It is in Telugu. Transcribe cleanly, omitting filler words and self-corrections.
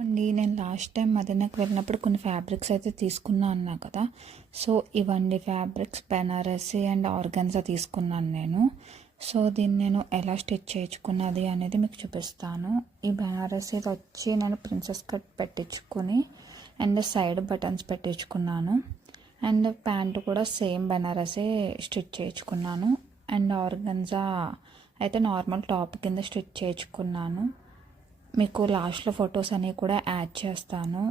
అండి నేను లాస్ట్ టైం మదీనాకి వెళ్ళినప్పుడు కొన్ని ఫ్యాబ్రిక్స్ అయితే తీసుకున్నా అన్నా కదా. సో ఇవండి ఫ్యాబ్రిక్స్ బెనారసీ అండ్ ఆర్గన్జా తీసుకున్నాను నేను. సో దీన్ని నేను ఎలా స్టిచ్ చేయించుకున్నది అనేది మీకు చూపిస్తాను. ఈ బెనారసీ వచ్చి నేను ప్రిన్సెస్ కట్ పెట్టించుకొని అండ్ సైడ్ బటన్స్ పెట్టించుకున్నాను. అండ్ ప్యాంటు కూడా సేమ్ బెనారసీ స్టిచ్ చేయించుకున్నాను. అండ్ ఆర్గన్జా అయితే నార్మల్ టాప్ కింద స్టిచ్ చేయించుకున్నాను. మీకు లాస్ట్లో ఫొటోస్ అనేవి కూడా యాడ్ చేస్తాను.